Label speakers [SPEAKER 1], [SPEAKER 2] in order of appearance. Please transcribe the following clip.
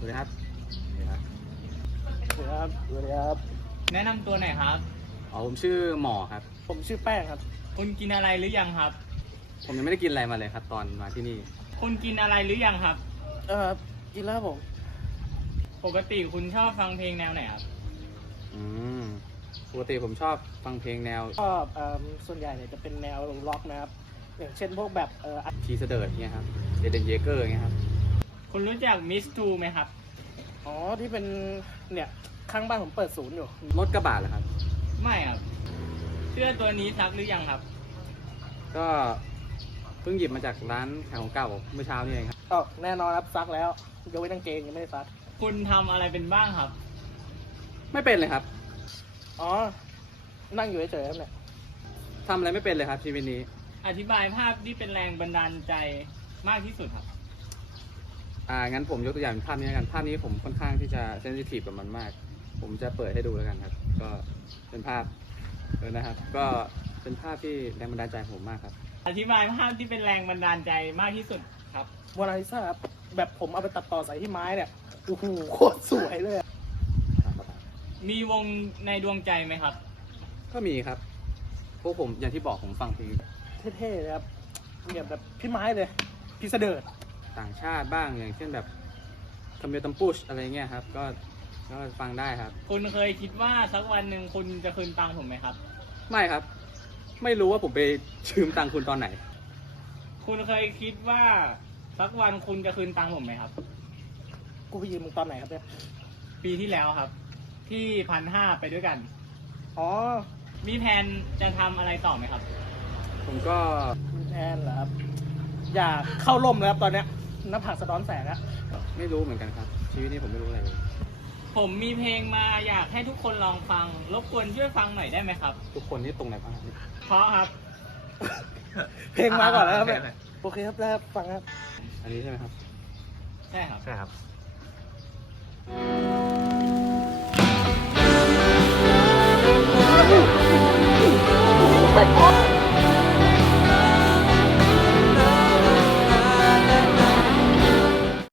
[SPEAKER 1] ดีครับสวัสดีครับ
[SPEAKER 2] สวัสดีครับสวัสดีครับ
[SPEAKER 3] แนะนำตัวหน่อยครับ
[SPEAKER 1] อ๋อผมชื่อหมอครับ
[SPEAKER 2] ผมชื่อแป้งครับ
[SPEAKER 3] คุณกินอะไรหรือยังครับ
[SPEAKER 1] ผมยังไม่ได้กินอะไรมาเลยครับ ตอนมาที่นี่
[SPEAKER 3] คุณกินอะไรหรือยังครับ
[SPEAKER 2] กินแล้วครับผม
[SPEAKER 3] ปกติคุณชอบฟังเพลงแนวไหนครับ
[SPEAKER 1] อืมปกติผมชอบฟังเพลงแนว
[SPEAKER 2] ก็ส่วนใหญ่เนี่ยจะเป็นแนวร็อกนะครับ อย่างเช่นพวกแบบ
[SPEAKER 1] ทีเสดิร์ดเงี้ยครับเอเดนเยเกอร์เงี้ยครับ
[SPEAKER 3] คุณรู้จักมิสทูไหมครับ
[SPEAKER 2] อ๋อที่เป็นเนี่ยข้างบ้านผมเปิดศูนย์อยู่
[SPEAKER 1] รถกระบะเหรอครับ
[SPEAKER 3] ไม่ครับ เสื้อตัวนี้ซักหรือยังครับ
[SPEAKER 1] ก็เพิ่งหยิบมาจากร้านขายของเก่าเมื่อเช้านี่เองครับ
[SPEAKER 2] อ๋อแน่นอนครับซักแล้วยกเว้นกางเกงยังไม่ได้ซัก
[SPEAKER 3] คุณทำอะไรเป็นบ้างครับ
[SPEAKER 1] ไม่เป็นเลยครับ
[SPEAKER 2] อ๋อ นั่งอยู่เฉยๆครับเนี่ย
[SPEAKER 1] ทำอะไรไม่เป็นเลยครับชีวิตนี้
[SPEAKER 3] อธิบายภาพที่เป็นแรงบันดาลใจมากที่สุดครับ
[SPEAKER 1] งั้นผมยกตัวอย่างเป็นภาพนี้แล้วกัน ภาพนี้ผมค่อนข้างที่จะเซนซิทีฟกับมันมาก ผมจะเปิดให้ดูแล้วกันครับ ก็เป็นภาพนะครับ ก็เป็นภาพที่แรงบันดาลใจผมมากครับ
[SPEAKER 3] อธิบายภาพที่เป็นแรงบันดาลใจมากที่สุดครับ
[SPEAKER 2] โมนาลิซาครับแบบผมเอาไปตัดต่อใส่ที่ไม้เนี่ยโอ้โหโคตรสวยเลยอะ
[SPEAKER 3] มีวงในดวงใจไหมครับ
[SPEAKER 1] ก็มีครับ พวกผมอย่างที่บอกผมฟังเพลง
[SPEAKER 2] เท่ๆเลยครับแบบพี่ไม้เลยพี่เสดิร์ด
[SPEAKER 1] ต่างชาติบ้างอย่างเช่นแบบคาเมลตัมปุชอะไรเงี้ยครับ ก็ฟังได้ครับ
[SPEAKER 3] คุณเคยคิดว่าสักวันหนึ่งคุณจะคืนตังค์ผมไหมครับ
[SPEAKER 1] ไม่ครับ ไม่รู้ว่าผมไปยืมตังค์คุณตอนไหน
[SPEAKER 3] คุณเคยคิดว่าสักวันคุณจะคืนตังค์ผมไหมครับ
[SPEAKER 2] กูไปยืมมึงตอนไหนครับเนี่ย
[SPEAKER 3] ปีที่แล้วครับ ที่1,500ไปด้วยกัน
[SPEAKER 2] อ๋อ
[SPEAKER 3] มีแผนจะทำอะไรต่อไหมครับ
[SPEAKER 1] ผมก็
[SPEAKER 2] มีแทนเหรอครับอยากเข้าร่มแล้วครับตอนเนี้ยหน้าผากสะท้อนแสงอะ
[SPEAKER 1] ไม่รู้เหมือนกันครับ ชีวิตนี้ผมไม่รู้อะไรเลย
[SPEAKER 3] ผมมีเพลงมาอยากให้ทุกคนลองฟัง รบกวนช่วยฟังหน่อยได้ไหมครับ
[SPEAKER 1] ทุกคนนี่ตรงไหนบ้างครับ
[SPEAKER 3] เพราะครับ
[SPEAKER 2] เพลงมาก่อนแล้วครับเนี่ยโอเคครับแล้วฟังครับ
[SPEAKER 1] อันนี้ใช่ไหมครับ
[SPEAKER 3] ใช่ครับ
[SPEAKER 1] ใช่ครับ